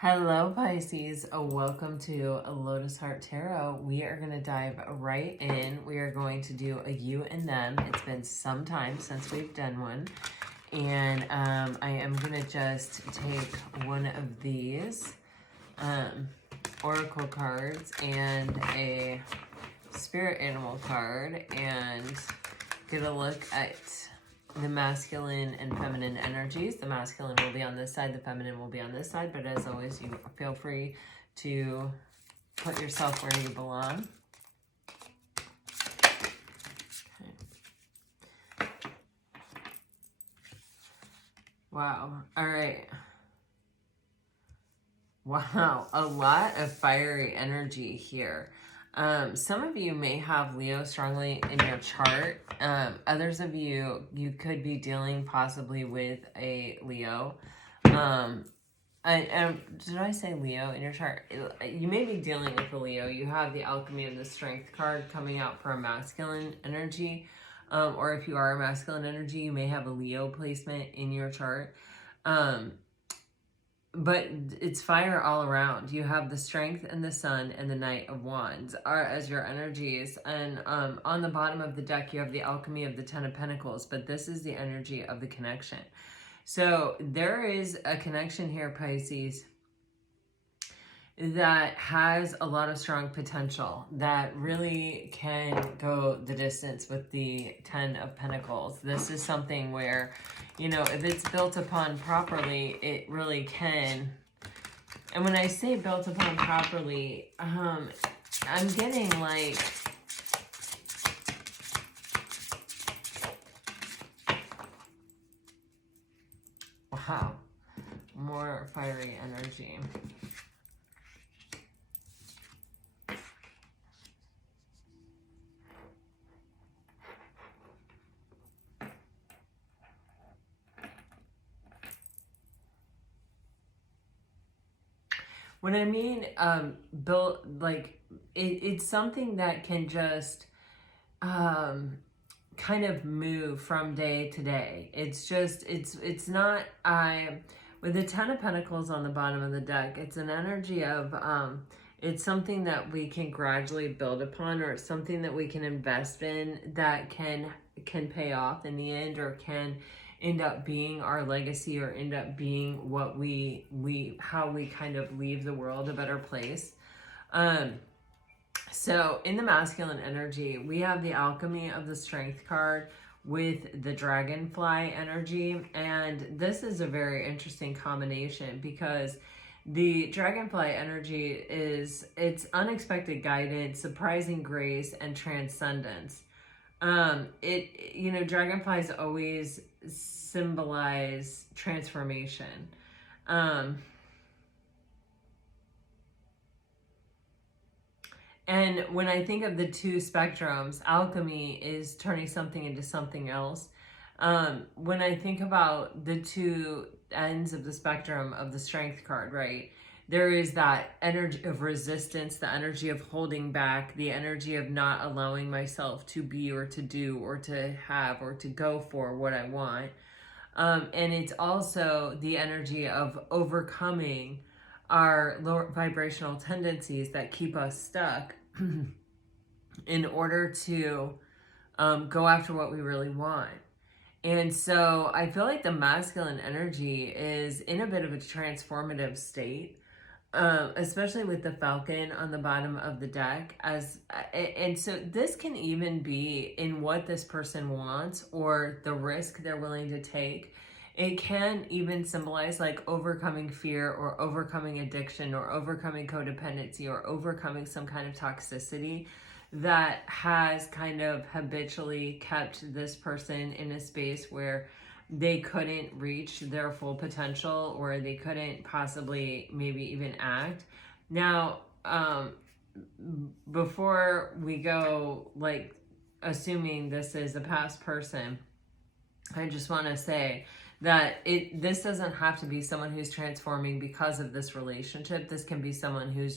Hello, Pisces. Welcome to Lotus Heart Tarot. We are going to dive right in. We are going to do a you and them. It's been some time since we've done one. And I am going to just take one of these oracle cards and a spirit animal card and get a look at the masculine and feminine energies. The masculine will be on this side, the feminine will be on this side, but as always, you feel free to put yourself where you belong. Okay. Wow. All right. Wow. A lot of fiery energy here. Some of you may have Leo strongly in your chart. Others of you could be dealing possibly with a Leo. Did I say Leo in your chart? You may be dealing with a Leo. You have the Alchemy of the Strength card coming out for a masculine energy. Or if you are a masculine energy, you may have a Leo placement in your chart. But it's fire all around. You have the Strength and the Sun and the Knight of Wands are as your energies. And on the bottom of the deck, you have the Alchemy of the Ten of Pentacles. But this is the energy of the connection. So there is a connection here, Pisces, that has a lot of strong potential, that really can go the distance with the Ten of Pentacles. This is something where, you know, if it's built upon properly, it really can. And when I say built upon properly, I'm getting like, wow, more fiery energy. What I mean, built like it's something that can just kind of move from day to day. It's just it's not with the Ten of Pentacles on the bottom of the deck. It's an energy of it's something that we can gradually build upon, or it's something that we can invest in that can pay off in the end, or can end up being our legacy, or end up being what how we kind of leave the world a better place. So in the masculine energy, we have the Alchemy of the Strength card with the Dragonfly energy. And this is a very interesting combination because the Dragonfly energy it's unexpected guidance, surprising grace, and transcendence. Dragonflies always symbolize transformation. And when I think of the two spectrums, alchemy is turning something into something else. When I think about the two ends of the spectrum of the Strength card, right? There is that energy of resistance, the energy of holding back, the energy of not allowing myself to be or to do or to have or to go for what I want. And it's also the energy of overcoming our lower vibrational tendencies that keep us stuck in order to go after what we really want. And so I feel like the masculine energy is in a bit of a transformative state, especially with the Falcon on the bottom of the deck. And so this can even be in what this person wants or the risk they're willing to take. It can even symbolize like overcoming fear, or overcoming addiction, or overcoming codependency, or overcoming some kind of toxicity that has kind of habitually kept this person in a space where they couldn't reach their full potential, or they couldn't possibly maybe even act. Now, before we go, like, assuming this is a past person, I just want to say that this doesn't have to be someone who's transforming because of this relationship. This can be someone who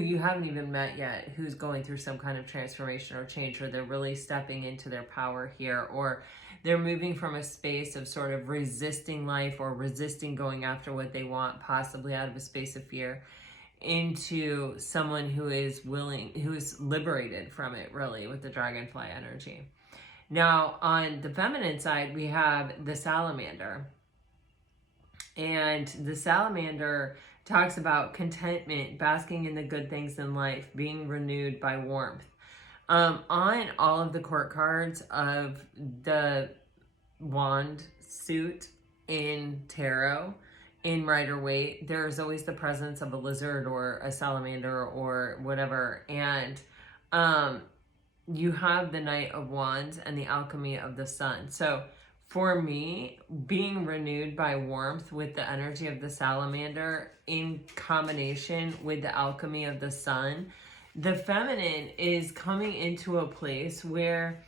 you haven't even met yet, who's going through some kind of transformation or change, or they're really stepping into their power here, or They're moving from a space of sort of resisting life or resisting going after what they want, possibly out of a space of fear, into someone who is willing, who is liberated from it, really, with the dragonfly energy. Now, on the feminine side, we have the salamander. And the salamander talks about contentment, basking in the good things in life, being renewed by warmth. On all of the court cards of the wand suit in tarot, in Rider-Waite, there's always the presence of a lizard or a salamander or whatever. And you have the Knight of Wands and the alchemy of the sun. So for me, being renewed by warmth with the energy of the salamander in combination with the alchemy of the sun, the feminine is coming into a place where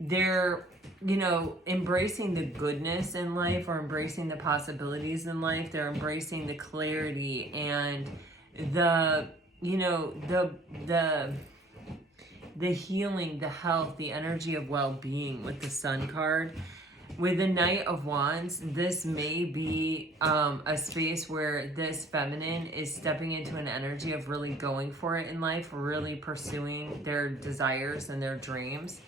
they're, you know, embracing the goodness in life or embracing the possibilities in life. They're embracing the clarity and the, you know, the healing, the health, the energy of well-being with the Sun card. With the Knight of Wands, this may be a space where this feminine is stepping into an energy of really going for it in life, really pursuing their desires and their dreams.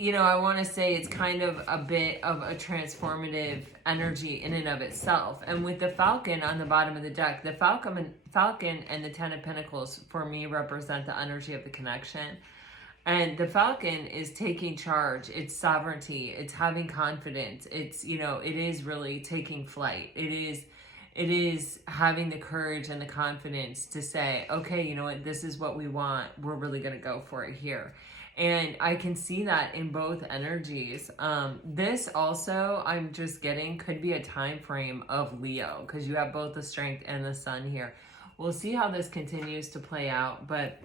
You know, I want to say it's kind of a bit of a transformative energy in and of itself. And with the Falcon on the bottom of the deck, the Falcon and the Ten of Pentacles for me represent the energy of the connection. And the Falcon is taking charge. It's sovereignty. It's having confidence. It's, you know, it is really taking flight. It is having the courage and the confidence to say, okay, you know what, this is what we want. We're really going to go for it here. And I can see that in both energies. This also, I'm just getting, could be a time frame of Leo, because you have both the Strength and the Sun here. We'll see how this continues to play out, but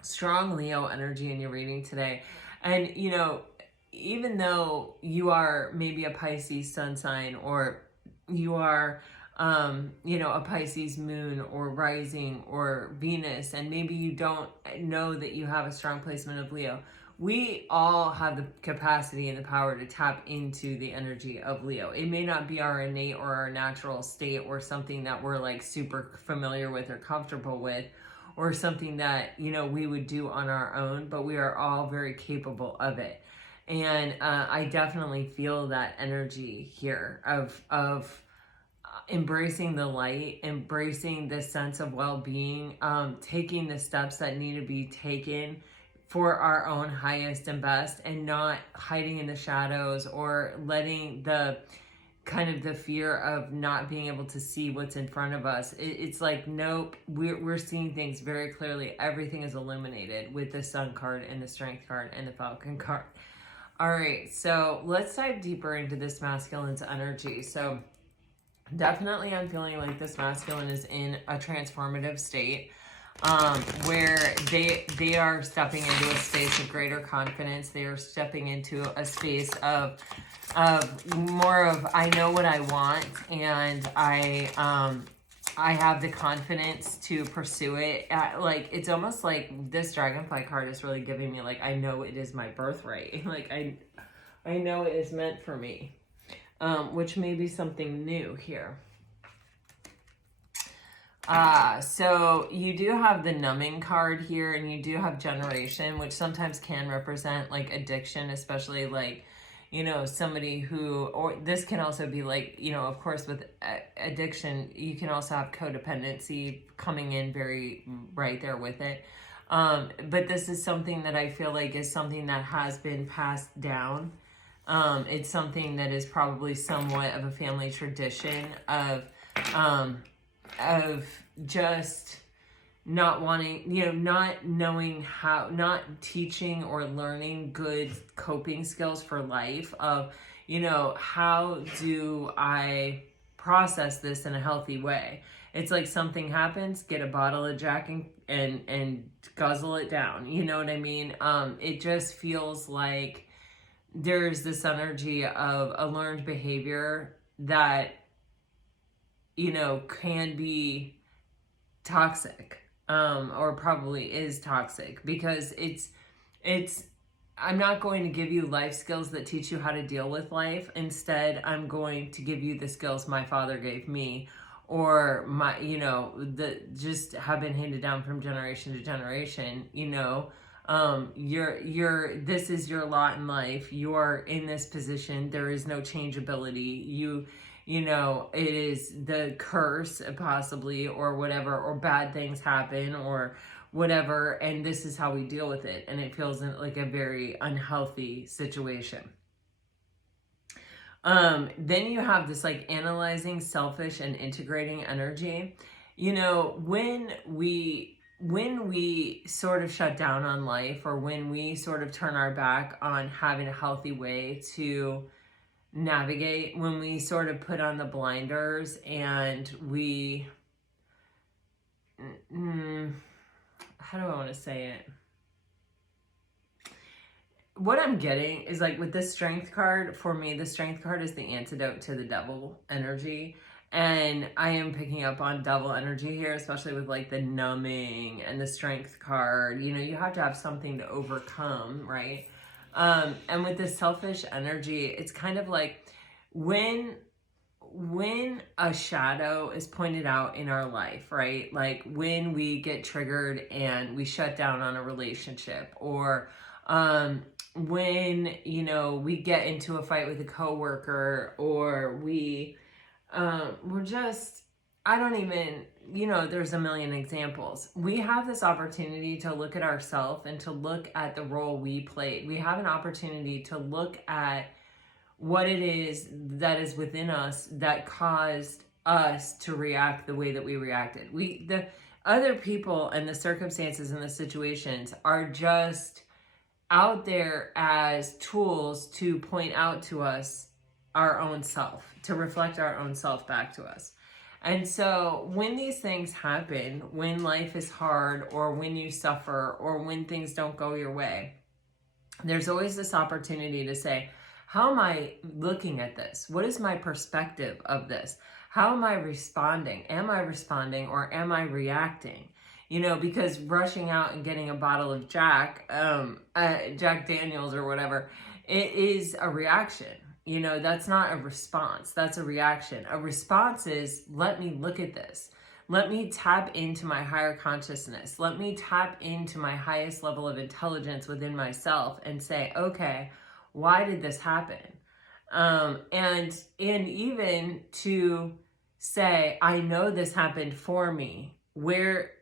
strong Leo energy in your reading today. And, you know, even though you are maybe a Pisces sun sign, or you are you know, a Pisces moon or rising or Venus, and maybe you don't know that you have a strong placement of Leo, we all have the capacity and the power to tap into the energy of Leo. It may not be our innate or our natural state or something that we're like super familiar with or comfortable with, or something that, you know, we would do on our own, but we are all very capable of it. And I definitely feel that energy here of embracing the light, embracing the sense of well-being, taking the steps that need to be taken for our own highest and best, and not hiding in the shadows or letting the kind of the fear of not being able to see what's in front of us. It's like, nope, we're seeing things very clearly. Everything is illuminated with the Sun card and the Strength card and the Falcon card. All right, so let's dive deeper into this masculine's energy. So definitely I'm feeling like this masculine is in a transformative state, where they are stepping into a space of greater confidence. They are stepping into a space of more of, I know what I want, and I have the confidence to pursue it. Like, it's almost like this dragonfly card is really giving me, like, I know it is my birthright. Like, I know it is meant for me. Which may be something new here. So you do have the numbing card here, and you do have generation, which sometimes can represent like addiction, especially like, you know, somebody who, or this can also be like, you know, of course with addiction, you can also have codependency coming in very right there with it. But this is something that I feel like is something that has been passed down. It's something that is probably somewhat of a family tradition of just not wanting, you know, not knowing how, not teaching or learning good coping skills for life of, you know, how do I process this in a healthy way? It's like something happens, get a bottle of Jack and guzzle it down. You know what I mean? It just feels like there's this energy of a learned behavior that, you know, can be toxic. or probably is toxic, because it's I'm not going to give you life skills that teach you how to deal with life. Instead, I'm going to give you the skills my father gave me, or my, that just have been handed down from generation to generation. This is your lot in life. You are in this position. There is no changeability. It is the curse, possibly, or whatever, or bad things happen, or whatever, and this is how we deal with it, and it feels like a very unhealthy situation. Then you have this like analyzing, selfish, and integrating energy. When we sort of shut down on life, or when we sort of turn our back on having a healthy way to navigate, when we sort of put on the blinders and we how do I want to say it? What I'm getting is, like, with the strength card, for me, the strength card is the antidote to the devil energy. And I am picking up on devil energy here, especially with like the numbing and the strength card. You have to have something to overcome, right? And with the selfish energy, it's kind of like when a shadow is pointed out in our life, right? Like when we get triggered and we shut down on a relationship, or when we get into a fight with a coworker, or we're just, I don't even, there's a million examples. We have this opportunity to look at ourselves and to look at the role we played. We have an opportunity to look at what it is that is within us that caused us to react the way that we reacted. The other people and the circumstances and the situations are just out there as tools to point out to us our own self, to reflect our own self back to us. And so when these things happen, when life is hard, or when you suffer, or when things don't go your way, there's always this opportunity to say, how am I looking at this? What is my perspective of this? How am I responding? Am I responding, or am I reacting? Because rushing out and getting a bottle of Jack Daniels or whatever, it is a reaction. That's not a response. That's a reaction. A response is, let me look at this. Let me tap into my higher consciousness. Let me tap into my highest level of intelligence within myself and say, okay, why did this happen? And even to say, I know this happened for me. Where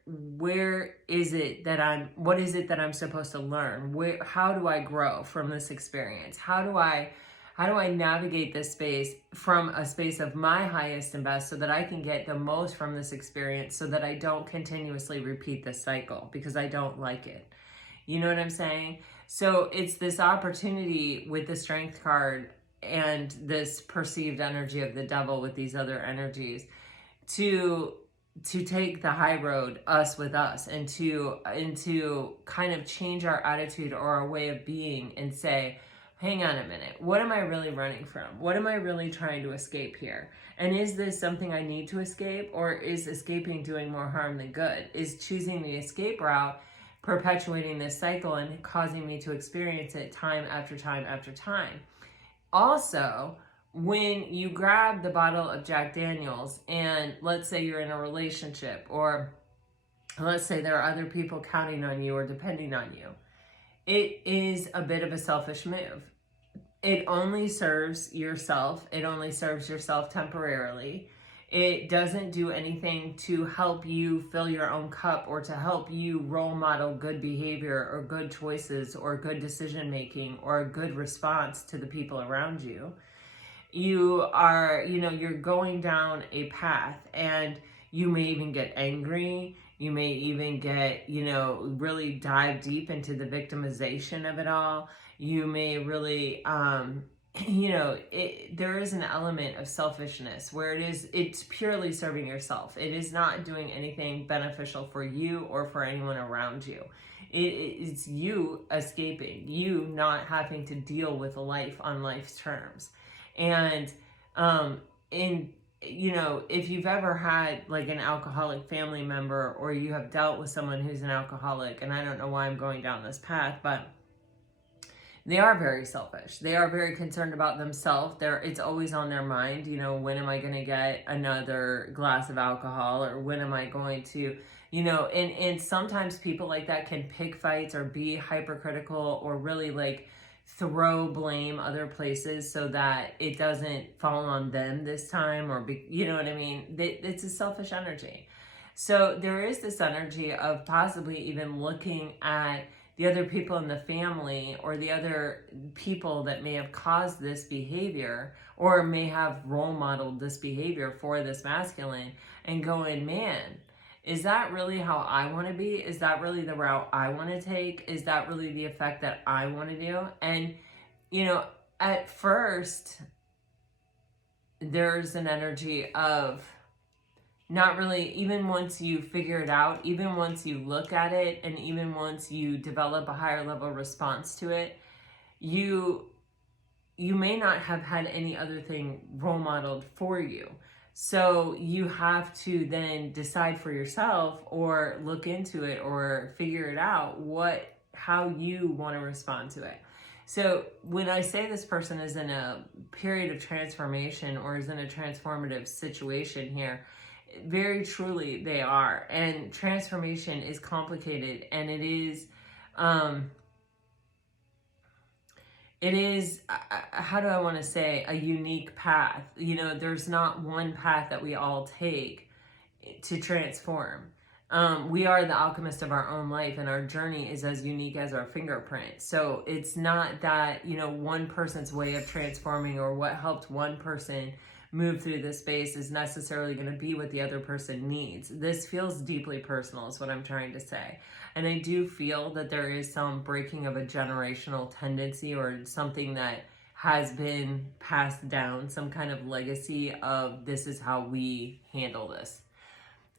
is it that what is it that I'm supposed to learn? How do I grow from this experience? How do I navigate this space from a space of my highest and best, so that I can get the most from this experience, so that I don't continuously repeat this cycle, because I don't like it. You know what I'm saying? So it's this opportunity with the strength card and this perceived energy of the devil with these other energies to take the high road, us with us, and to kind of change our attitude or our way of being and say, hang on a minute, what am I really running from? What am I really trying to escape here? And is this something I need to escape, or is escaping doing more harm than good? Is choosing the escape route perpetuating this cycle and causing me to experience it time after time after time? Also, when you grab the bottle of Jack Daniels, and let's say you're in a relationship, or let's say there are other people counting on you or depending on you, it is a bit of a selfish move. It only serves yourself. It only serves yourself temporarily. It doesn't do anything to help you fill your own cup, or to help you role model good behavior or good choices or good decision making or a good response to the people around you. You are, you're going down a path, and you may even get angry. You may even get, really dive deep into the victimization of it all. You may really, there is an element of selfishness where it's purely serving yourself. It is not doing anything beneficial for you or for anyone around you. It's you escaping, you not having to deal with life on life's terms. And you know, if you've ever had like an alcoholic family member, or you have dealt with someone who's an alcoholic, and I don't know why I'm going down this path, but they are very selfish. They are very concerned about themselves. It's always on their mind, you know, when am I going to get another glass of alcohol, or when am I going to, you know, and sometimes people like that can pick fights or be hypercritical, or really like throw blame other places so that it doesn't fall on them this time, or be, you know what I mean? It's a selfish energy. So there is this energy of possibly even looking at the other people in the family, or the other people that may have caused this behavior, or may have role modeled this behavior for this masculine, and going, man, is that really how I want to be? Is that really the route I want to take? Is that really the effect that I want to do? And, you know, at first, there's an energy of not really, even once you figure it out, even once you look at it, and even once you develop a higher level response to it, you may not have had any other thing role modeled for you. So you have to then decide for yourself, or look into it, or figure it out how you want to respond to it. So when I say this person is in a period of transformation, or is in a transformative situation here, very truly they are. And transformation is complicated, and it is how do I want to say, a unique path. You know, there's not one path that we all take to transform. We are the alchemist of our own life, and our journey is as unique as our fingerprint. So it's not that, you know, one person's way of transforming, or what helped one person move through this space, is necessarily going to be what the other person needs. This feels deeply personal, is what I'm trying to say. And I do feel that there is some breaking of a generational tendency, or something that has been passed down, some kind of legacy of this is how we handle this.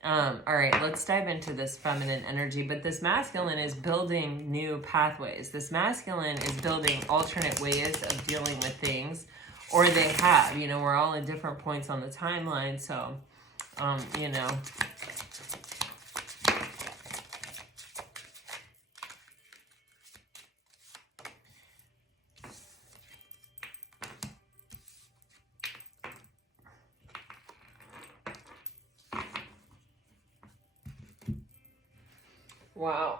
All right, let's dive into this feminine energy. But this masculine is building new pathways. This masculine is building alternate ways of dealing with things, or they have. You know, we're all at different points on the timeline, so, you know. Wow.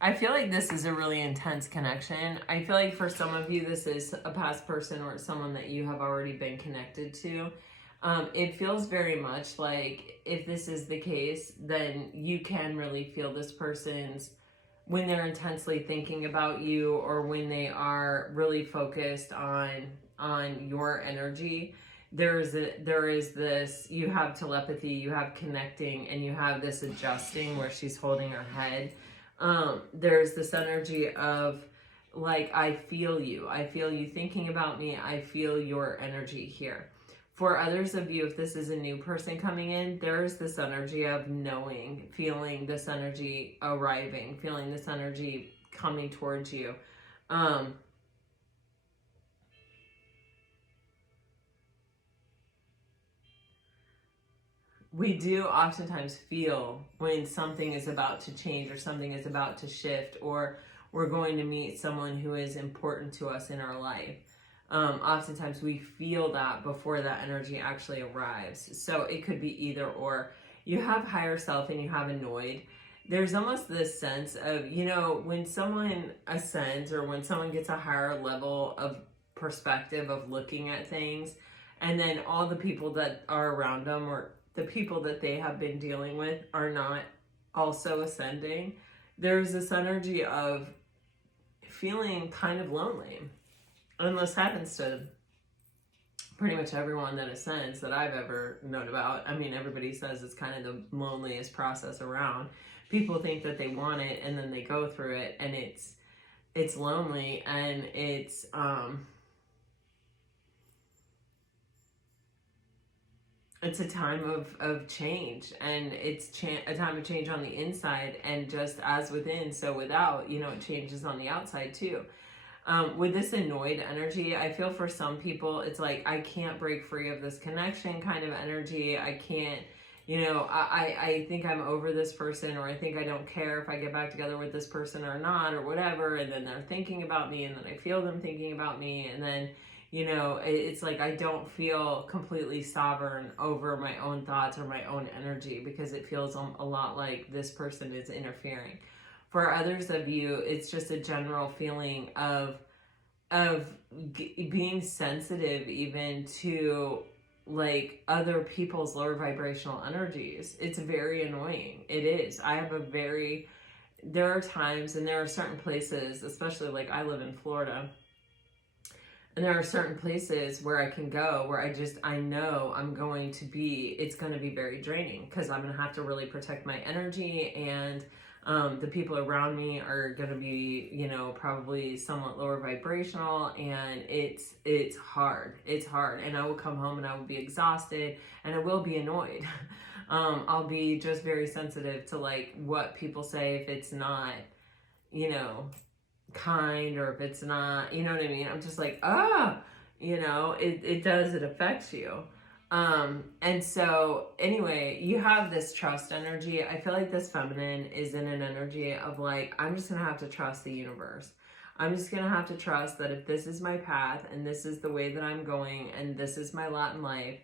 I feel like this is a really intense connection. I feel like for some of you, this is a past person, or someone that you have already been connected to. It feels very much like, if this is the case, then you can really feel this person's, when they're intensely thinking about you, or when they are really focused on your energy. There is this, you have telepathy, you have connecting, and you have this adjusting where she's holding her head. There's this energy of, like, I feel you thinking about me, I feel your energy here. For others of you, if this is a new person coming in, there's this energy of knowing, feeling this energy arriving, feeling this energy coming towards you. We do oftentimes feel when something is about to change, or something is about to shift, or we're going to meet someone who is important to us in our life. Oftentimes we feel that before that energy actually arrives. So it could be either or. You have higher self and you have annoyed. There's almost this sense of, you know, when someone ascends, or when someone gets a higher level of perspective of looking at things, and then all the people that are around them, or the people that they have been dealing with, are not also ascending, there's this energy of feeling kind of lonely. And this happens to pretty much everyone that ascends that I've ever known about. I mean, everybody says it's kind of the loneliest process around. People think that they want it, and then they go through it, and it's lonely, and it's a time of change, and it's a time of change on the inside, and just as within, so without, you know, it changes on the outside too. With this annoyed energy, I feel for some people, it's like, I can't break free of this connection kind of energy. I can't, I think I'm over this person, or I think I don't care if I get back together with this person or not, or whatever. And then they're thinking about me, and then I feel them thinking about me. And then, it's like I don't feel completely sovereign over my own thoughts or my own energy, because it feels a lot like this person is interfering. For others of you, it's just a general feeling of being sensitive even to like other people's lower vibrational energies. It's very annoying. It is. There are times, and there are certain places, especially like I live in Florida, and there are certain places where I can go where I know it's going to be very draining, because I'm going to have to really protect my energy, and the people around me are going to be, probably somewhat lower vibrational, and it's hard. It's hard. And I will come home and I will be exhausted, and I will be annoyed. I'll be just very sensitive to like what people say if it's not, kind, or if it's not, you know what I mean? I'm just like, it affects you. And so anyway, you have this trust energy. I feel like this feminine is in an energy of like, I'm just going to have to trust the universe. I'm just going to have to trust that if this is my path, and this is the way that I'm going, and this is my lot in life,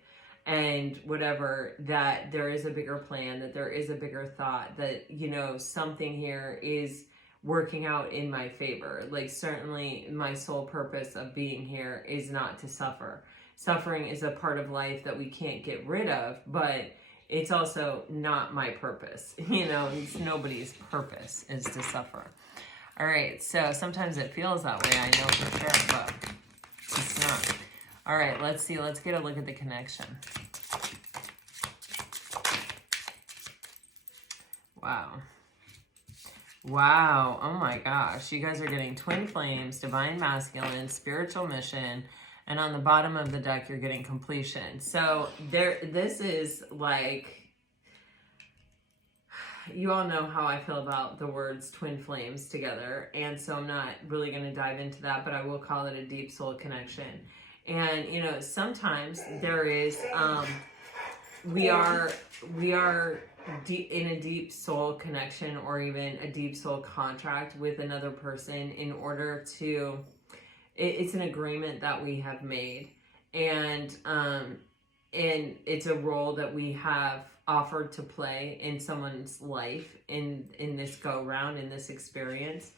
and whatever, that there is a bigger plan, that there is a bigger thought, that, something here is working out in my favor. Like, certainly my sole purpose of being here is not to suffer. Suffering is a part of life that we can't get rid of, but it's also not my purpose. It's nobody's purpose is to suffer. All right, so sometimes it feels that way, I know for sure, but it's not. All right, let's see. Let's get a look at the connection. Wow. Oh my gosh. You guys are getting twin flames, divine masculine, spiritual mission, and on the bottom of the deck, you're getting completion. So this is like, you all know how I feel about the words twin flames together. And so I'm not really going to dive into that, but I will call it a deep soul connection. And, sometimes there is, we are in a deep soul connection, or even a deep soul contract with another person in order to, it's an agreement that we have made, and it's a role that we have offered to play in someone's life in this go round, in this experience.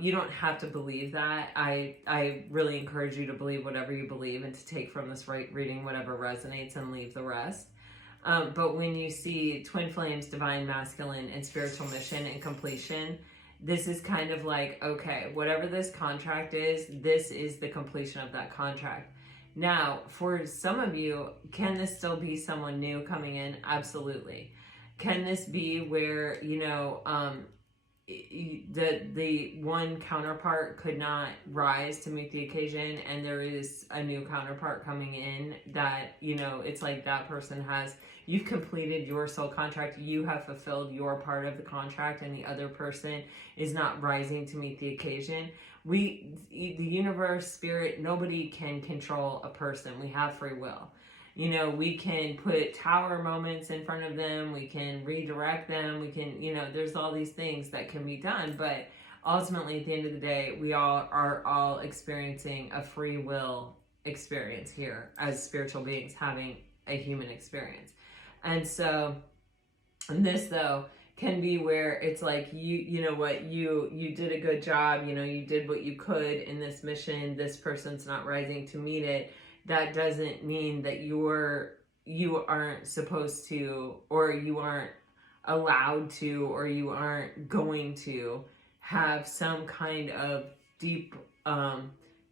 You don't have to believe that. I really encourage you to believe whatever you believe, and to take from this reading whatever resonates and leave the rest. But when you see twin flames, divine masculine, and spiritual mission and completion, this is kind of like, okay, whatever this contract is, this is the completion of that contract. Now, for some of you, can this still be someone new coming in? Absolutely. Can this be where, the one counterpart could not rise to meet the occasion, and there is a new counterpart coming in that, it's like that person you've completed your soul contract, you have fulfilled your part of the contract, and the other person is not rising to meet the occasion. The universe, spirit, nobody can control a person. We have free will. We can put tower moments in front of them. We can redirect them. We can, there's all these things that can be done. But ultimately, at the end of the day, we are all experiencing a free will experience here as spiritual beings having a human experience. And so this, though, can be where it's like, you know what, you did a good job. You did what you could in this mission. This person's not rising to meet it. That doesn't mean that you aren't supposed to, or you aren't allowed to, or you aren't going to have some kind of deep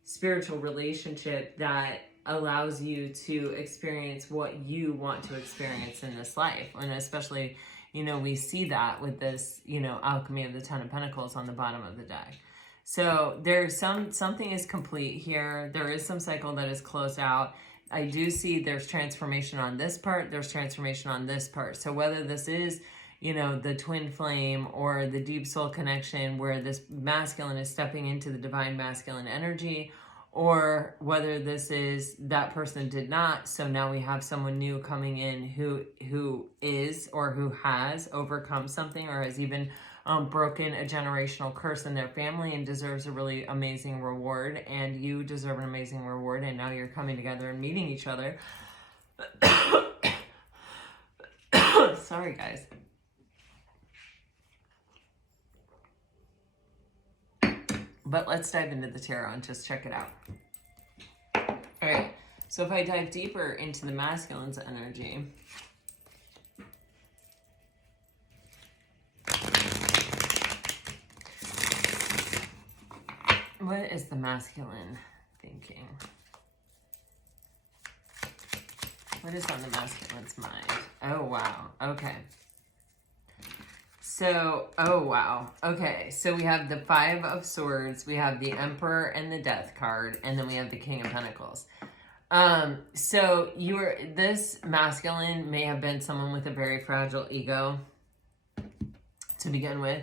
spiritual relationship that allows you to experience what you want to experience in this life. And especially, we see that with this, alchemy of the Ten of Pentacles on the bottom of the deck. So there's something is complete here. There is some cycle that is closed out. I do see there's transformation on this part. There's transformation on this part. So whether this is, you know, the twin flame or the deep soul connection where this masculine is stepping into the divine masculine energy, or whether this is that person did not, so now we have someone new coming in who is or who has overcome something or has even broken a generational curse in their family and deserves a really amazing reward, and you deserve an amazing reward, and now you're coming together and meeting each other. Sorry, guys. But let's dive into the tarot and just check it out. All right, so if I dive deeper into the masculine's energy, what is the masculine thinking? What is on the masculine's mind? Oh, wow. Okay. So, oh, wow. Okay, so we have the Five of Swords, we have the Emperor and the Death card, and then we have the King of Pentacles. So this masculine may have been someone with a very fragile ego to begin with.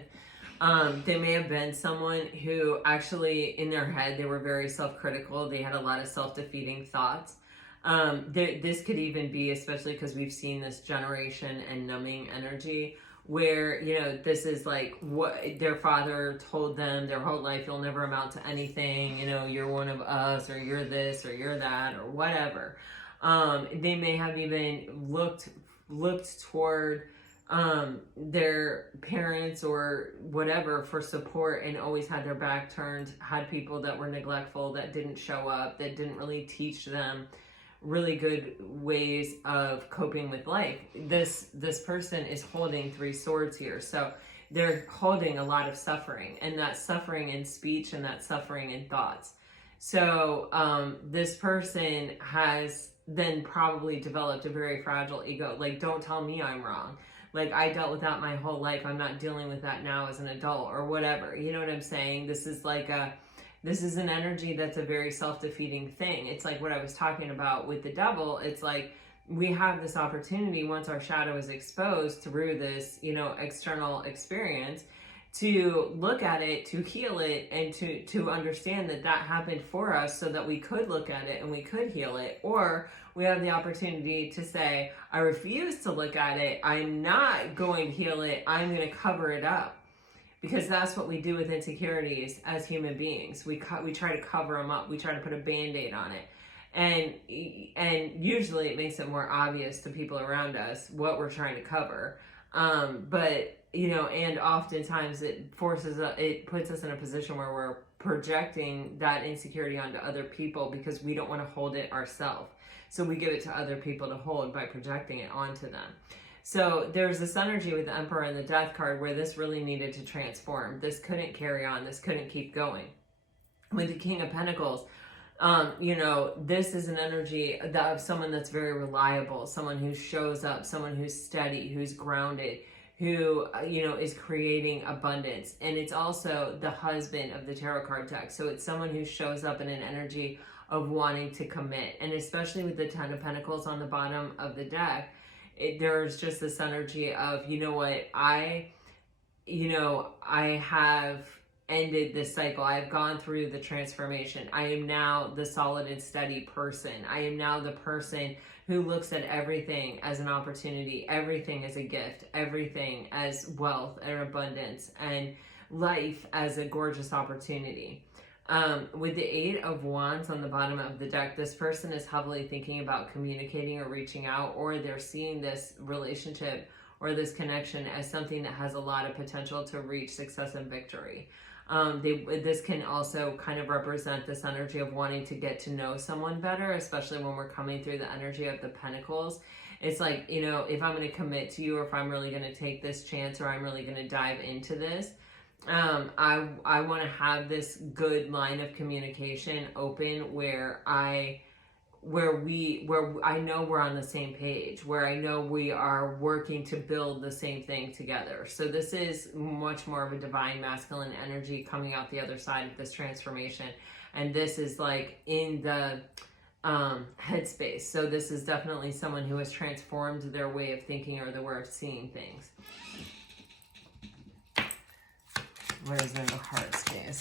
They may have been someone who actually in their head, they were very self-critical. They had a lot of self-defeating thoughts. This could even be, especially because we've seen this generation and numbing energy where, you know, this is like what their father told them their whole life: you'll never amount to anything, you know, you're one of us, or you're this, or you're that, or whatever. They may have even looked toward their parents or whatever for support and always had their back turned, had people that were neglectful, that didn't show up, that didn't really teach them really good ways of coping with life. This person is holding Three Swords here. So they're holding a lot of suffering, and that suffering in speech and that suffering in thoughts. So this person has then probably developed a very fragile ego. Like, don't tell me I'm wrong. Like, I dealt with that my whole life. I'm not dealing with that now as an adult or whatever. You know what I'm saying? This is an energy that's a very self-defeating thing. It's like what I was talking about with the devil. It's like we have this opportunity once our shadow is exposed through this, you know, external experience, to look at it, to heal it, and to understand that happened for us so that we could look at it and we could heal it. Or we have the opportunity to say, I refuse to look at it. I'm not going to heal it. I'm going to cover it up. Because that's what we do with insecurities as human beings. We try to cover them up. We try to put a Band-Aid on it. And usually it makes it more obvious to people around us what we're trying to cover. But, you know, and oftentimes it puts us in a position where we're projecting that insecurity onto other people because we don't want to hold it ourselves. So we give it to other people to hold by projecting it onto them. So there's this energy with the Emperor and the Death card where this really needed to transform. This couldn't carry on. This couldn't keep going. With the King of Pentacles, you know, this is an energy of someone that's very reliable, someone who shows up, someone who's steady, who's grounded, who, you know, is creating abundance. And it's also the husband of the tarot card deck. So it's someone who shows up in an energy of wanting to commit. And especially with the Ten of Pentacles on the bottom of the deck, there's just this energy of, you know what, I have ended this cycle. I have gone through the transformation. I am now the solid and steady person. I am now the person who looks at everything as an opportunity, everything as a gift, everything as wealth and abundance, and life as a gorgeous opportunity. With the Eight of Wands on the bottom of the deck, this person is heavily thinking about communicating or reaching out, or they're seeing this relationship or this connection as something that has a lot of potential to reach success and victory. This can also kind of represent this energy of wanting to get to know someone better, especially when we're coming through the energy of the Pentacles. It's like, you know, if I'm going to commit to you, or if I'm really going to take this chance, or I'm really going to dive into this, I want to have this good line of communication open where I know we're on the same page, where I know we are working to build the same thing together. So this is much more of a divine masculine energy coming out the other side of this transformation. And this is like in the headspace. So this is definitely someone who has transformed their way of thinking or the way of seeing things. What is in the heart space?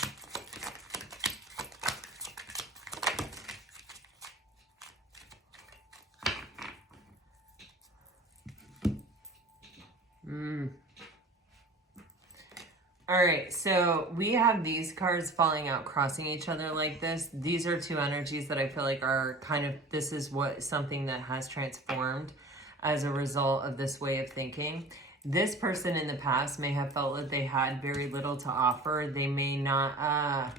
All right, so we have these cards falling out, crossing each other like this. These are two energies that I feel like are kind of, this is what something that has transformed as a result of this way of thinking. This person in the past may have felt that they had very little to offer. They may not,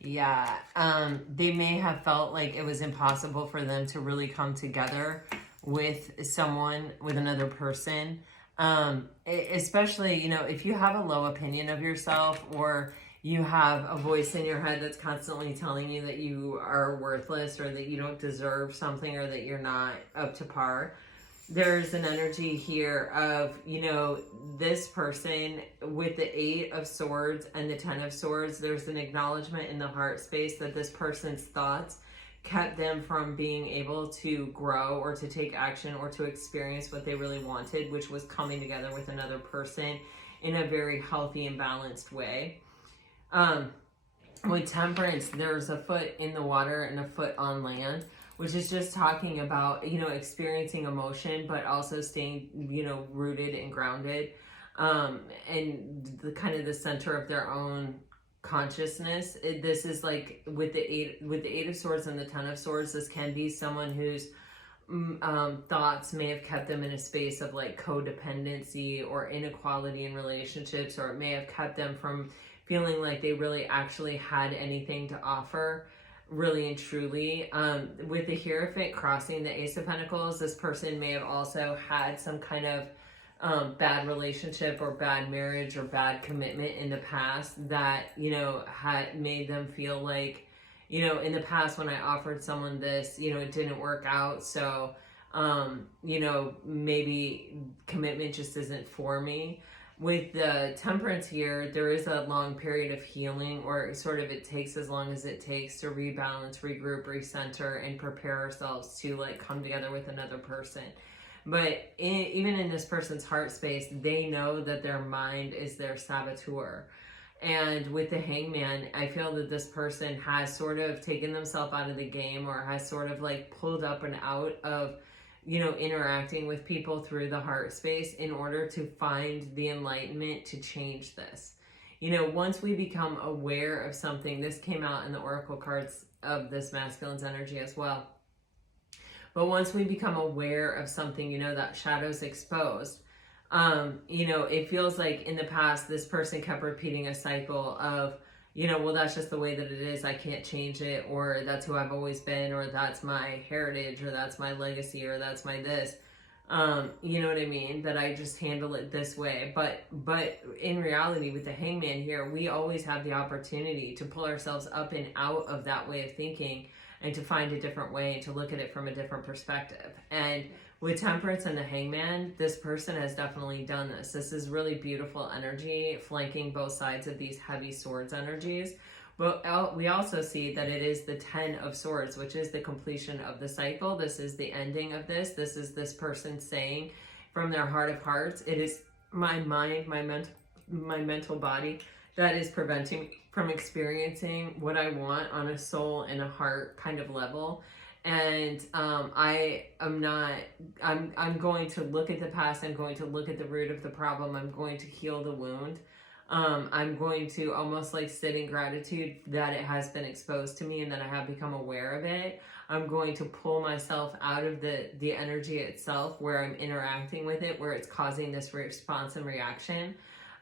they may have felt like it was impossible for them to really come together with someone, with another person. Especially, you know, if you have a low opinion of yourself, or you have a voice in your head that's constantly telling you that you are worthless, or that you don't deserve something, or that you're not up to par, there's an energy here of, you know, this person with the 8 of Swords and the 10 of Swords, there's an acknowledgement in the heart space that this person's thoughts kept them from being able to grow or to take action or to experience what they really wanted, which was coming together with another person in a very healthy and balanced way. With Temperance, there's a foot in the water and a foot on land, which is just talking about, you know, experiencing emotion, but also staying, you know, rooted and grounded, and the kind of the center of their own consciousness. This is like with the 8 of Swords and the 10 of Swords, this can be someone whose thoughts may have kept them in a space of like codependency or inequality in relationships, or it may have kept them from feeling like they really actually had anything to offer, really and truly. With the Hierophant crossing the Ace of Pentacles, this person may have also had some kind of bad relationship or bad marriage or bad commitment in the past that, you know, had made them feel like, you know, in the past when I offered someone this, you know, it didn't work out. So, you know, maybe commitment just isn't for me. With the Temperance here, there is a long period of healing, or sort of it takes as long as it takes to rebalance, regroup, recenter, and prepare ourselves to like come together with another person. But even in this person's heart space, they know that their mind is their saboteur. And with the Hangman, I feel that this person has sort of taken themselves out of the game, or has sort of like pulled up and out of, you know, interacting with people through the heart space in order to find the enlightenment to change this. You know, once we become aware of something, this came out in the Oracle cards of this masculine's energy as well. But once we become aware of something, you know, that shadow's exposed, you know, it feels like in the past, this person kept repeating a cycle of, you know, well, that's just the way that it is. I can't change it, or that's who I've always been, or that's my heritage, or that's my legacy, or that's my this. You know what I mean? That I just handle it this way. But in reality, with the Hangman here, we always have the opportunity to pull ourselves up and out of that way of thinking, and to find a different way, to look at it from a different perspective. And with Temperance and the Hangman, this person has definitely done this. This is really beautiful energy, flanking both sides of these heavy swords energies. But we also see that it is the 10 of Swords, which is the completion of the cycle. This is the ending of this. This is this person saying from their heart of hearts, it is my mind, my mental body that is preventing me from experiencing what I want on a soul and a heart kind of level. And I'm going to look at the past. I'm going to look at the root of the problem. I'm going to heal the wound. I'm going to almost like sit in gratitude that it has been exposed to me and that I have become aware of it. I'm going to pull myself out of the energy itself where I'm interacting with it, where it's causing this response and reaction.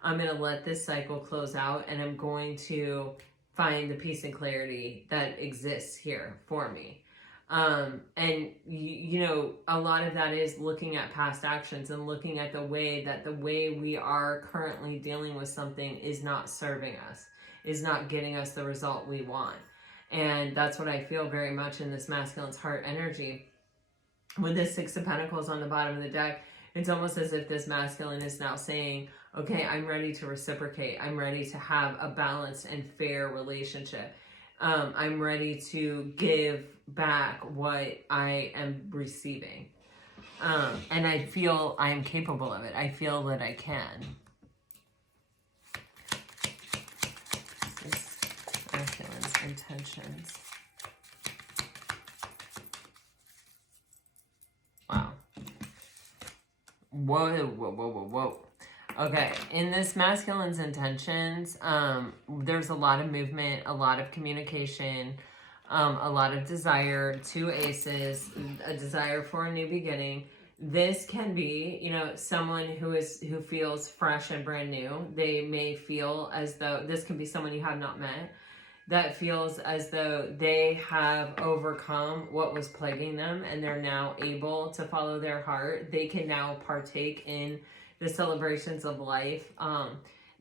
I'm going to let this cycle close out, and I'm going to find the peace and clarity that exists here for me. And you know, a lot of that is looking at past actions and looking at the way we are currently dealing with something is not serving us, is not getting us the result we want. And that's what I feel very much in this masculine's heart energy. With this 6 of Pentacles on the bottom of the deck, it's almost as if this masculine is now saying, okay, I'm ready to reciprocate. I'm ready to have a balanced and fair relationship. I'm ready to give back what I am receiving. And I feel I am capable of it. I feel that I can. This masculine's intentions. Wow. Whoa, whoa, whoa, whoa, whoa. Okay, in this masculine's intentions, there's a lot of movement, a lot of communication, a lot of desire, 2 aces, a desire for a new beginning. This can be, you know, someone who feels fresh and brand new. They may feel as though this can be someone you have not met, that feels as though they have overcome what was plaguing them and they're now able to follow their heart. They can now partake in the celebrations of life,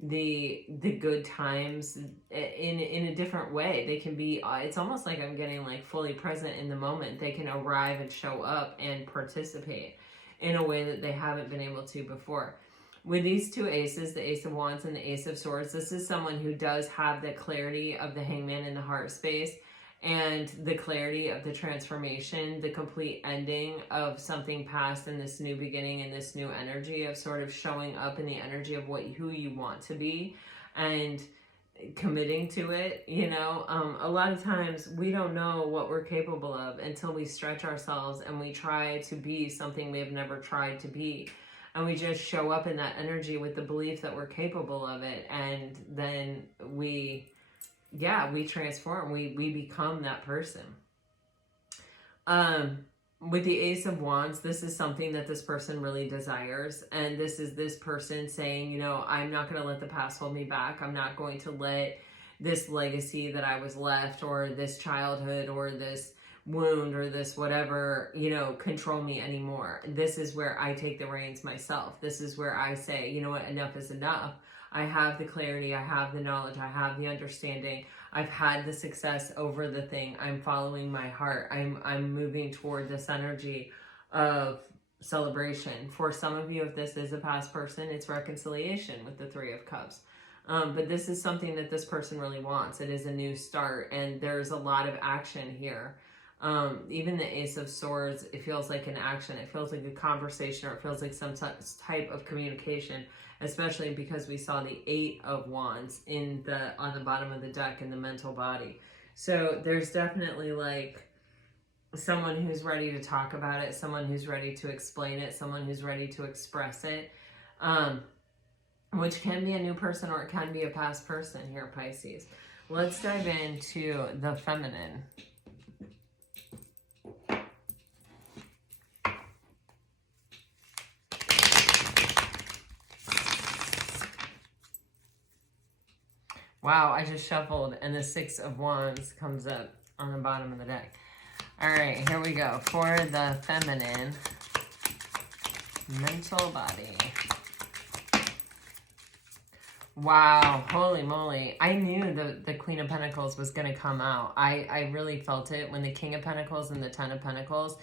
the good times in a different way. They can be, it's almost like I'm getting like fully present in the moment. They can arrive and show up and participate in a way that they haven't been able to before. With these 2 aces, the Ace of Wands and the Ace of Swords, this is someone who does have the clarity of the Hangman in the heart space and the clarity of the transformation, the complete ending of something past and this new beginning and this new energy of sort of showing up in the energy of who you want to be and committing to it. You know, a lot of times we don't know what we're capable of until we stretch ourselves and we try to be something we have never tried to be. And we just show up in that energy with the belief that we're capable of it. And then we transform. We become that person. With the Ace of Wands, this is something that this person really desires. And this is this person saying, you know, I'm not going to let the past hold me back. I'm not going to let this legacy that I was left, or this childhood, or this wound, or this whatever, you know, control me anymore. This is where I take the reins myself. This is where I say, you know what, enough is enough. I have the clarity, I have the knowledge, I have the understanding. I've had the success over the thing. I'm following my heart. I'm moving toward this energy of celebration. For some of you, if this is a past person, it's reconciliation with the 3 of Cups. But this is something that this person really wants. It is a new start, and there's a lot of action here. Even the Ace of Swords, it feels like an action. It feels like a conversation, or it feels like some type of communication, especially because we saw the 8 of Wands on the bottom of the deck in the mental body. So there's definitely like someone who's ready to talk about it, someone who's ready to explain it, someone who's ready to express it, which can be a new person or it can be a past person here, Pisces. Let's dive into the feminine. Wow, I just shuffled and the 6 of Wands comes up on the bottom of the deck. All right, here we go. For the feminine mental body. Wow, holy moly. I knew the Queen of Pentacles was going to come out. I really felt it when the King of Pentacles and the 10 of Pentacles.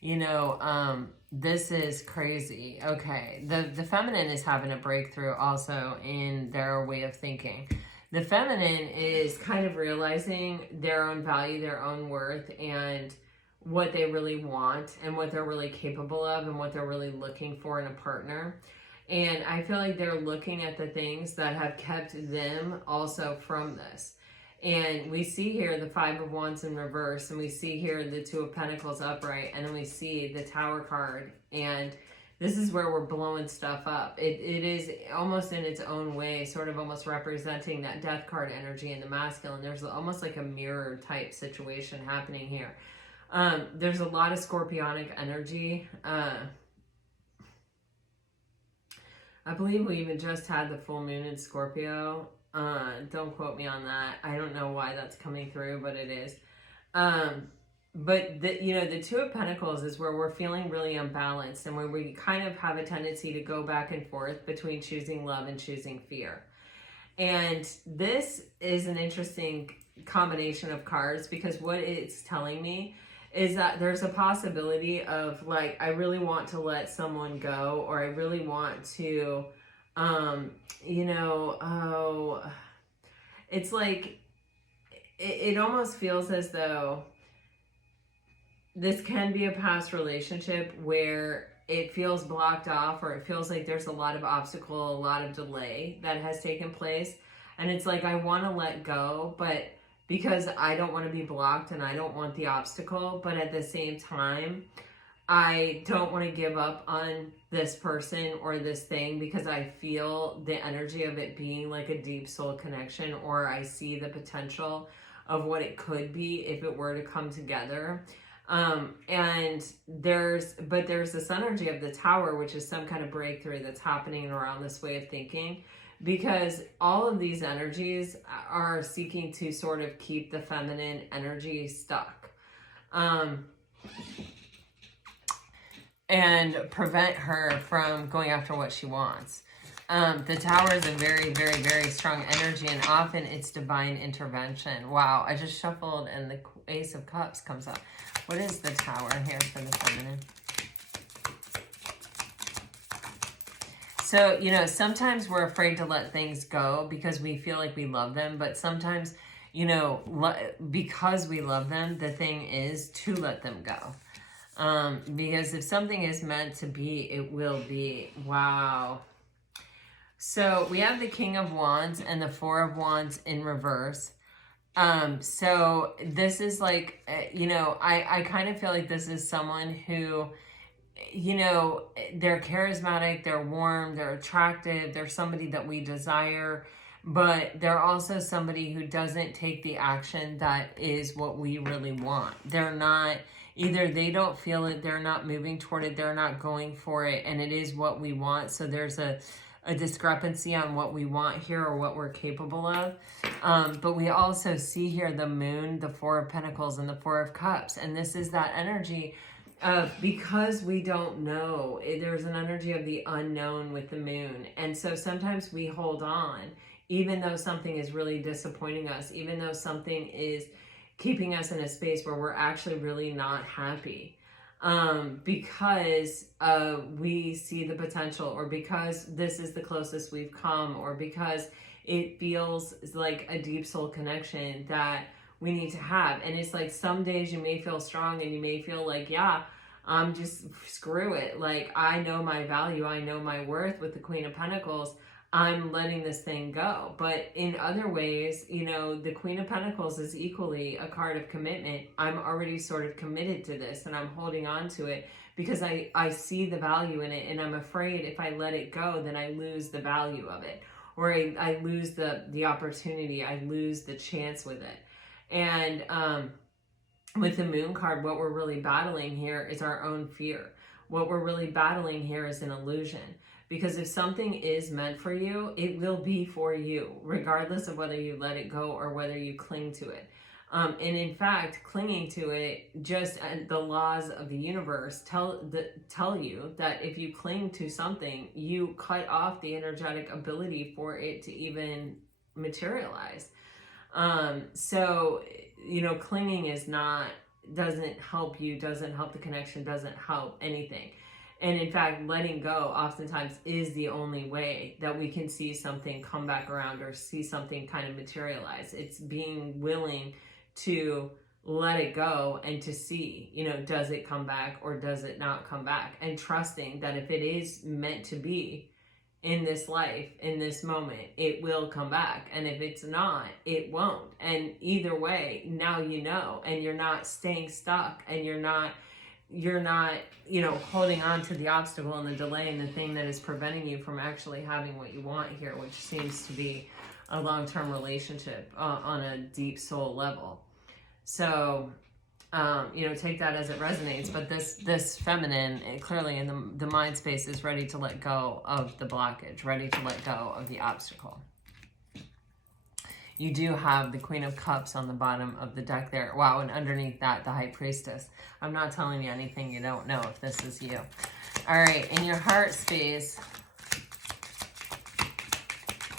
You know, this is crazy. Okay, the feminine is having a breakthrough also in their way of thinking. The feminine is kind of realizing their own value, their own worth, and what they really want and what they're really capable of and what they're really looking for in a partner. And I feel like they're looking at the things that have kept them also from this. And we see here the 5 of Wands in reverse, and we see here the 2 of Pentacles upright, and then we see the Tower card. And this is where we're blowing stuff up. It is almost in its own way, sort of almost representing that Death card energy in the masculine. There's almost like a mirror type situation happening here. There's a lot of scorpionic energy. I believe we even just had the full moon in Scorpio. Don't quote me on that. I don't know why that's coming through, but it is. But the 2 of Pentacles is where we're feeling really unbalanced, and where we kind of have a tendency to go back and forth between choosing love and choosing fear. And this is an interesting combination of cards, because what it's telling me is that there's a possibility of like, I really want to let someone go, or I really want to, it's like, it almost feels as though this can be a past relationship where it feels blocked off, or it feels like there's a lot of obstacle, a lot of delay that has taken place. And it's like, I want to let go, but because I don't want to be blocked and I don't want the obstacle, but at the same time, I don't want to give up on this person or this thing, because I feel the energy of it being like a deep soul connection, or I see the potential of what it could be if it were to come together. And there's this energy of the Tower, which is some kind of breakthrough that's happening around this way of thinking, because all of these energies are seeking to sort of keep the feminine energy stuck. And prevent her from going after what she wants. The Tower is a very, very, very strong energy, and often it's divine intervention. Wow, I just shuffled and the Ace of Cups comes up. What is the Tower here for the feminine? So, you know, sometimes we're afraid to let things go because we feel like we love them, but sometimes, you know, because we love them, the thing is to let them go. Because if something is meant to be, it will be. Wow. So we have the King of Wands and the Four of Wands in reverse. So this is like, you know, I kind of feel like this is someone who, you know, they're charismatic, they're warm, they're attractive, they're somebody that we desire, but they're also somebody who doesn't take the action that is what we really want. They're not, either they don't feel it, they're not moving toward it, they're not going for it, and it is what we want. So there's a discrepancy on what we want here or what we're capable of. But we also see here the Moon, the Four of Pentacles, and the Four of Cups. And this is that energy of, because we don't know, there's an energy of the unknown with the Moon. And so sometimes we hold on, even though something is really disappointing us, even though something is keeping us in a space where we're actually really not happy, because we see the potential, or because this is the closest we've come, or because it feels like a deep soul connection that we need to have. And it's like, some days you may feel strong and you may feel like, yeah, just screw it. Like, I know my value, I know my worth with the Queen of Pentacles. I'm letting this thing go. But in other ways, you know, the Queen of Pentacles is equally a card of commitment. I'm already sort of committed to this, and I'm holding on to it because I see the value in it, and I'm afraid if I let it go, then I lose the value of it, or I lose the opportunity, I lose the chance with it. And with the Moon card, what we're really battling here is our own fear. What we're really battling here is an illusion. Because if something is meant for you, it will be for you, regardless of whether you let it go or whether you cling to it. And in fact, clinging to it, just the laws of the universe tell you that if you cling to something, you cut off the energetic ability for it to even materialize. So, you know, clinging doesn't help you, doesn't help the connection, doesn't help anything. And in fact, letting go oftentimes is the only way that we can see something come back around or see something kind of materialize. It's being willing to let it go and to see, you know, does it come back or does it not come back? And trusting that if it is meant to be in this life, in this moment, it will come back. And if it's not, it won't. And either way, now you know, and you're not staying stuck, and you're not, you know, holding on to the obstacle and the delay and the thing that is preventing you from actually having what you want here, which seems to be a long-term relationship on a deep soul level. So, you know, take that as it resonates. But this feminine, clearly in the mind space, is ready to let go of the blockage, ready to let go of the obstacle. You do have the Queen of Cups on the bottom of the deck there. Wow, and underneath that, the High Priestess. I'm not telling you anything you don't know if this is you. All right, in your heart space.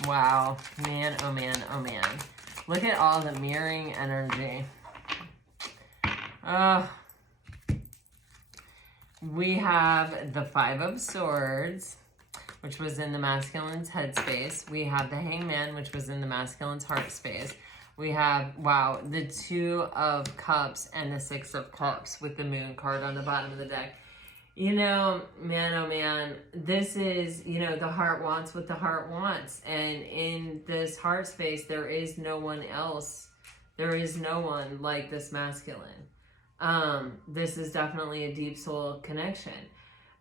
Wow, man, oh man, oh man. Look at all the mirroring energy. We have the Five of Swords, which was in the masculine's head space. We have the Hangman, which was in the masculine's heart space. We have, wow, the Two of Cups and the Six of Cups with the Moon card on the bottom of the deck. You know, man, oh man, this is, you know, the heart wants what the heart wants. And in this heart space, there is no one else. There is no one like this masculine. This is definitely a deep soul connection.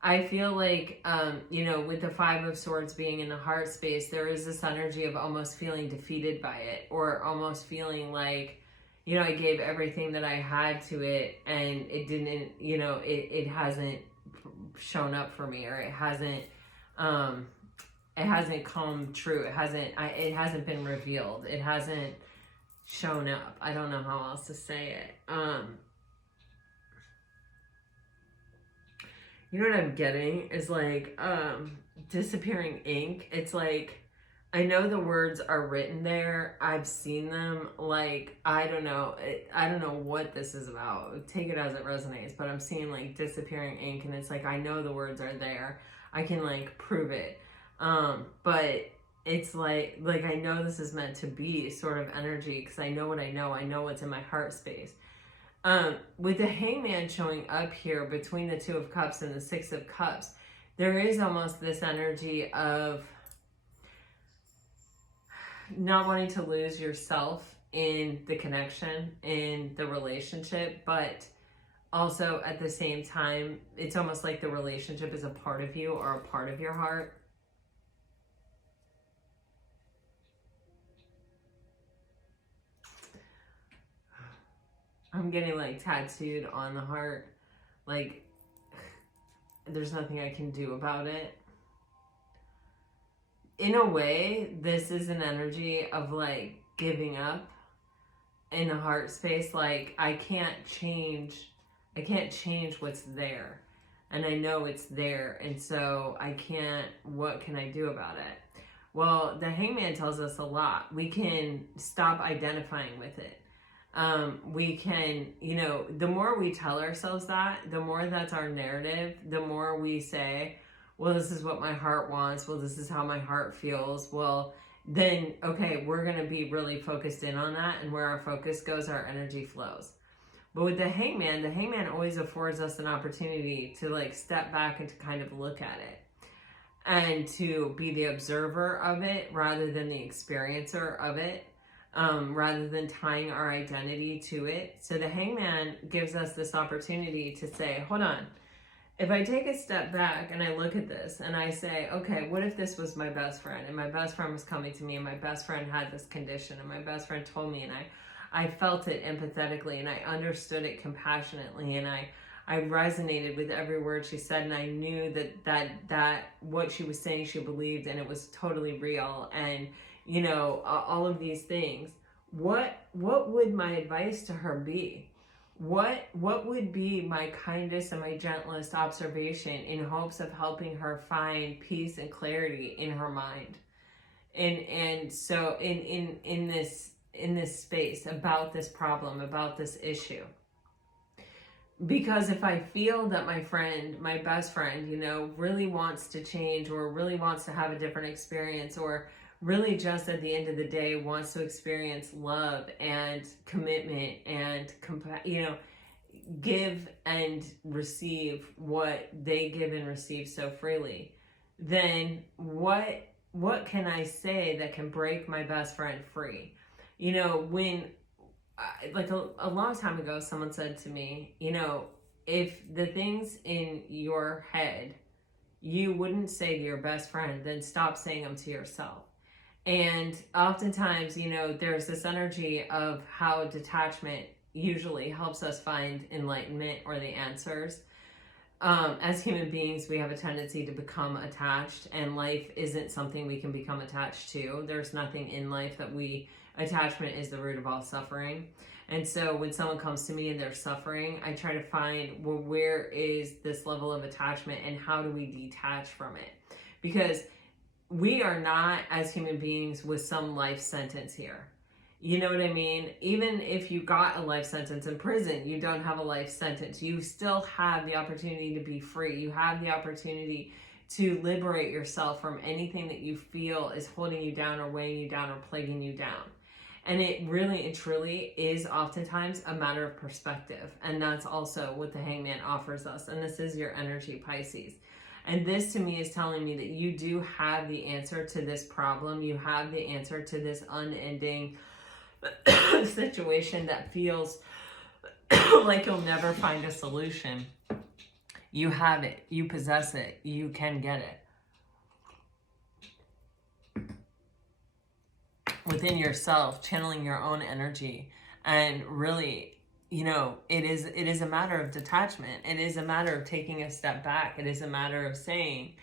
I feel like, you know, with the Five of Swords being in the heart space, there is this energy of almost feeling defeated by it, or almost feeling like, you know, I gave everything that I had to it and it didn't, you know, it hasn't shown up for me, or it hasn't come true. It hasn't been revealed. It hasn't shown up. I don't know how else to say it. You know what I'm getting is like disappearing ink. It's like, I know the words are written there. I've seen them. Like, I don't know what this is about. Take it as it resonates. But I'm seeing like disappearing ink, and it's like, I know the words are there. I can like prove it. But it's like I know this is meant to be sort of energy, because I know what I know. I know what's in my heart space. With the Hangman showing up here between the Two of Cups and the Six of Cups, there is almost this energy of not wanting to lose yourself in the connection, in the relationship, but also at the same time, it's almost like the relationship is a part of you, or a part of your heart. I'm getting like tattooed on the heart. Like, there's nothing I can do about it. In a way, this is an energy of like giving up in the heart space. Like, I can't change what's there. And I know it's there. And so what can I do about it? Well, the Hangman tells us a lot. We can stop identifying with it. We can, you know, the more we tell ourselves that, the more that's our narrative, the more we say, well, this is what my heart wants. Well, this is how my heart feels. Well, then, okay, we're going to be really focused in on that. And where our focus goes, our energy flows. But with the Hangman always affords us an opportunity to like step back and to kind of look at it, and to be the observer of it rather than the experiencer of it. Rather than tying our identity to it. So the Hangman gives us this opportunity to say, hold on, if I take a step back and I look at this and I say, okay, what if this was my best friend, and my best friend was coming to me, and my best friend had this condition, and my best friend told me, and I felt it empathetically, and I understood it compassionately, and I resonated with every word she said, and I knew that what she was saying she believed, and it was totally real, and you know, all of these things. What would my advice to her be? What would be my kindest and my gentlest observation in hopes of helping her find peace and clarity in her mind? And so in this space about this problem, about this issue. Because if I feel that my friend, my best friend, you know, really wants to change, or really wants to have a different experience, or really just at the end of the day wants to experience love and commitment and you know, give and receive what they give and receive so freely, then what can I say that can break my best friend free? You know, when like a long time ago, someone said to me, you know, if the things in your head you wouldn't say to your best friend, then stop saying them to yourself. And oftentimes, you know, there's this energy of how detachment usually helps us find enlightenment or the answers. As human beings, we have a tendency to become attached, and life isn't something we can become attached to. There's nothing in life attachment is the root of all suffering. And so when someone comes to me and they're suffering, I try to find, well, where is this level of attachment, and how do we detach from it? Because we are not, as human beings, with some life sentence here. You know what I mean? Even if you got a life sentence in prison, you don't have a life sentence. You still have the opportunity to be free. You have the opportunity to liberate yourself from anything that you feel is holding you down, or weighing you down, or plaguing you down. And it truly is oftentimes a matter of perspective. And that's also what the Hangman offers us. And this is your energy, Pisces. And this to me is telling me that you do have the answer to this problem. You have the answer to this unending situation that feels like you'll never find a solution. You have it. You possess it. You can get it. Within yourself, channeling your own energy, and really, you know, it is a matter of detachment. It is a matter of taking a step back. It is a matter of saying,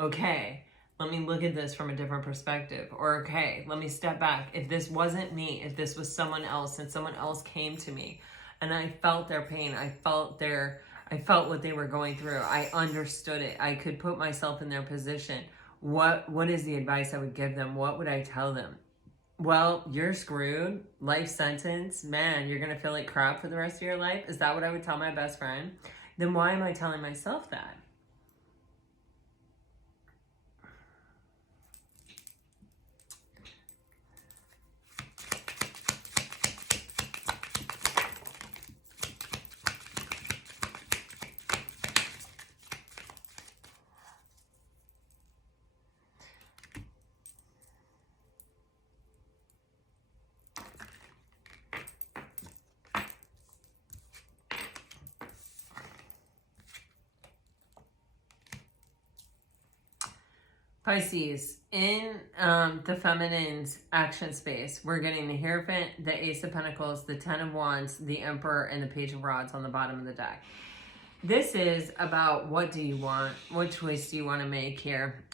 okay, let me look at this from a different perspective. Or, okay, let me step back. If this wasn't me, if this was someone else and someone else came to me and I felt their pain, I felt what they were going through, I understood it, I could put myself in their position, what is the advice I would give them? What would I tell them? Well, you're screwed. Life sentence. Man, you're going to feel like crap for the rest of your life. Is that what I would tell my best friend? Then why am I telling myself that? Pisces, in the feminine's action space, we're getting the Hierophant, the Ace of Pentacles, the Ten of Wands, the Emperor, and the Page of Rods on the bottom of the deck. This is about what do you want? What choice do you want to make here?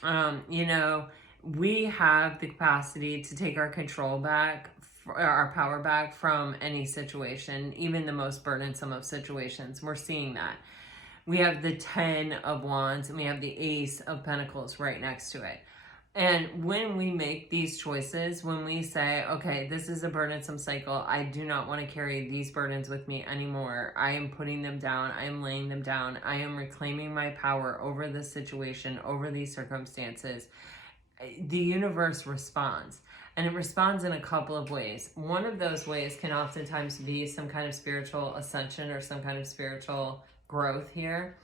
You know, we have the capacity to take our control back, our power back from any situation, even the most burdensome of situations. We're seeing that. We have the 10 of Wands and we have the Ace of Pentacles right next to it. And when we make these choices, when we say, okay, this is a burdensome cycle, I do not want to carry these burdens with me anymore. I am putting them down. I am laying them down. I am reclaiming my power over this situation, over these circumstances. The universe responds. And it responds in a couple of ways. One of those ways can oftentimes be some kind of spiritual ascension or some kind of spiritual growth here.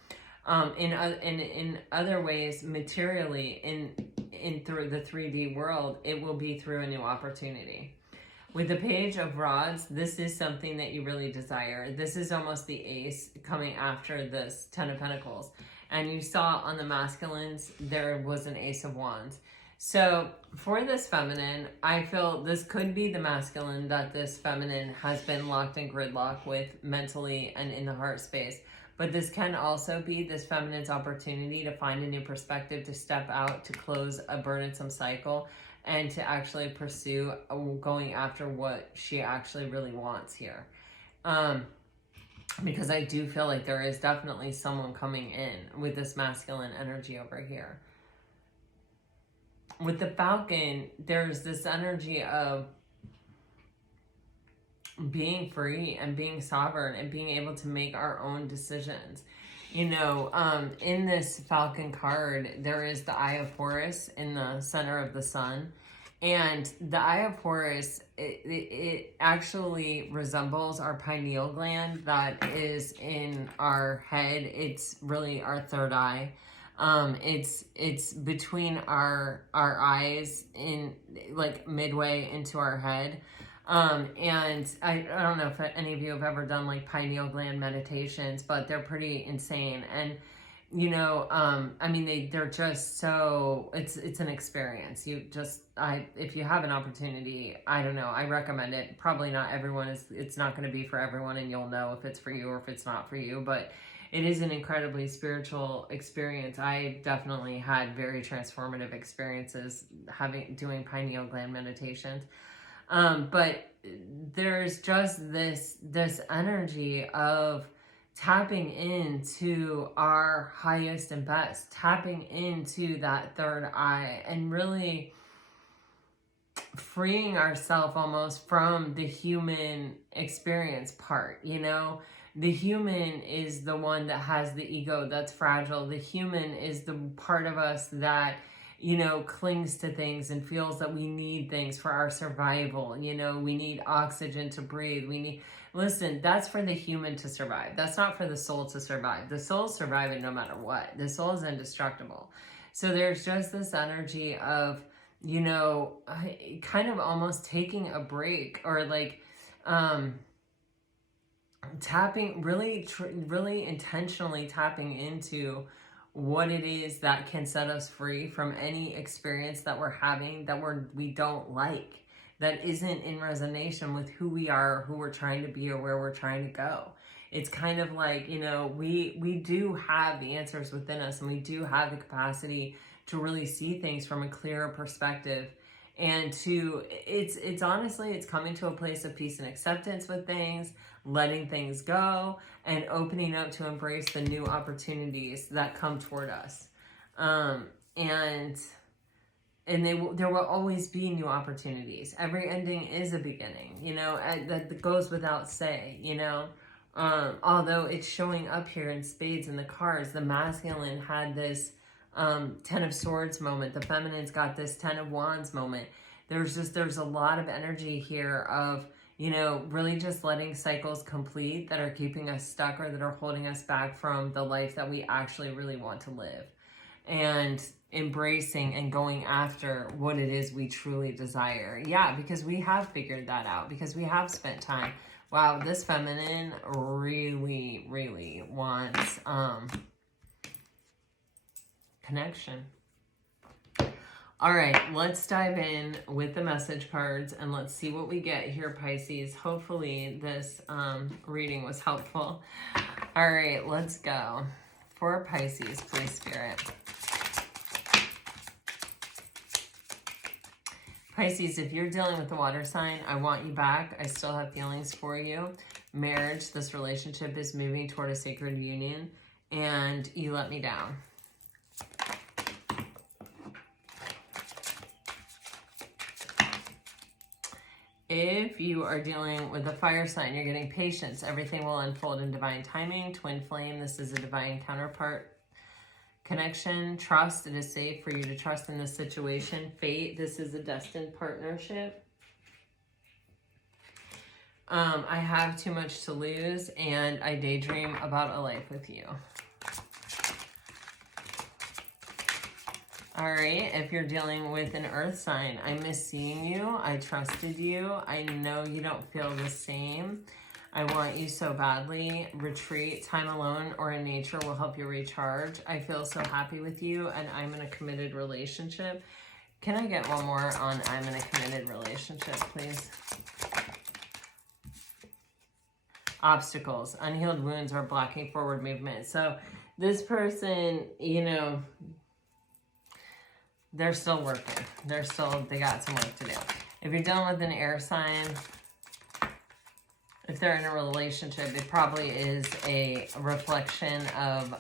In other ways, materially, in through the 3D world, it will be through a new opportunity. With the Page of Rods, this is something that you really desire. This is almost the Ace coming after this 10 of Pentacles. And you saw on the masculines, there was an Ace of Wands. So for this feminine, I feel this could be the masculine that this feminine has been locked in gridlock with mentally and in the heart space. But this can also be this feminine's opportunity to find a new perspective, to step out, to close a burdensome cycle, and to actually pursue going after what she actually really wants here. Because I do feel like there is definitely someone coming in with this masculine energy over here. With the Falcon, there's this energy of being free and being sovereign and being able to make our own decisions. You know, in this Falcon card, there is the Eye of Horus in the center of the sun. And the Eye of Horus, it actually resembles our pineal gland that is in our head. It's really our third eye. It's between our eyes, in like midway into our head. And I don't know if any of you have ever done like pineal gland meditations, but they're pretty insane. And, you know, I mean, they're just so, it's an experience. If you have an opportunity, I don't know, I recommend it. Probably not everyone it's not going to be for everyone, and you'll know if it's for you or if it's not for you, but it is an incredibly spiritual experience. I definitely had very transformative experiences doing pineal gland meditations. But there's just this energy of tapping into our highest and best, tapping into that third eye, and really freeing ourselves almost from the human experience part, you know? The human is the one that has the ego that's fragile. The human is the part of us that you know, clings to things and feels that we need things for our survival. You know, we need oxygen to breathe. We need, listen, that's for the human to survive. That's not for the soul to survive. The soul's surviving no matter what. The soul is indestructible. So there's just this energy of, you know, kind of almost taking a break, or like, tapping, really intentionally tapping into what it is that can set us free from any experience that we're having that we don't like, that isn't in resonation with who we are, who we're trying to be, or where we're trying to go. It's kind of like, you know, we do have the answers within us, and we do have the capacity to really see things from a clearer perspective. And it's honestly, it's coming to a place of peace and acceptance with things, letting things go, and opening up to embrace the new opportunities that come toward us. And there will always be new opportunities. Every ending is a beginning, you know, that goes without say, you know. Although it's showing up here in spades in the cards, the masculine had this Ten of Swords moment. The feminine's got this Ten of Wands moment. There's a lot of energy here of, you know, really just letting cycles complete that are keeping us stuck, or that are holding us back from the life that we actually really want to live. And embracing and going after what it is we truly desire. Yeah, because we have figured that out, because we have spent time. Wow, this feminine really, really wants connection. All right, let's dive in with the message cards and let's see what we get here, Pisces. Hopefully this reading was helpful. All right, let's go. For Pisces, please, Spirit. Pisces, if you're dealing with the water sign, I want you back. I still have feelings for you. Marriage, this relationship is moving toward a sacred union, and you let me down. If you are dealing with a fire sign, you're getting patience. Everything will unfold in divine timing. Twin flame, this is a divine counterpart. Connection, trust, it is safe for you to trust in this situation. Fate, this is a destined partnership. I have too much to lose, and I daydream about a life with you. All right, if you're dealing with an earth sign, I miss seeing you. I trusted you. I know you don't feel the same. I want you so badly. Retreat, time alone, or in nature will help you recharge. I feel so happy with you, and I'm in a committed relationship. Can I get one more on I'm in a committed relationship, please? Obstacles, unhealed wounds, or blocking forward movement. So this person, you know, they're still working. They got some work to do. If you're dealing with an air sign, if they're in a relationship, it probably is a reflection of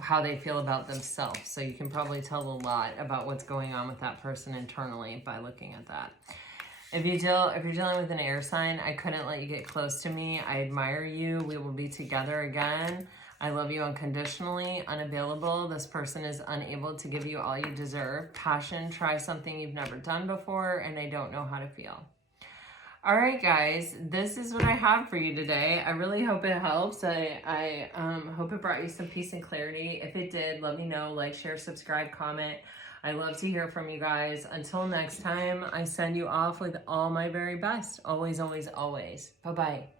how they feel about themselves. So you can probably tell a lot about what's going on with that person internally by looking at that. If you're dealing with an air sign, I couldn't let you get close to me. I admire you. We will be together again. I love you unconditionally. Unavailable. This person is unable to give you all you deserve. Passion. Try something you've never done before, and I don't know how to feel. All right, guys, this is what I have for you today. I really hope it helps. I hope it brought you some peace and clarity. If it did, let me know. Like, share, subscribe, comment. I love to hear from you guys. Until next time, I send you off with all my very best. Always, always, always. Bye-bye.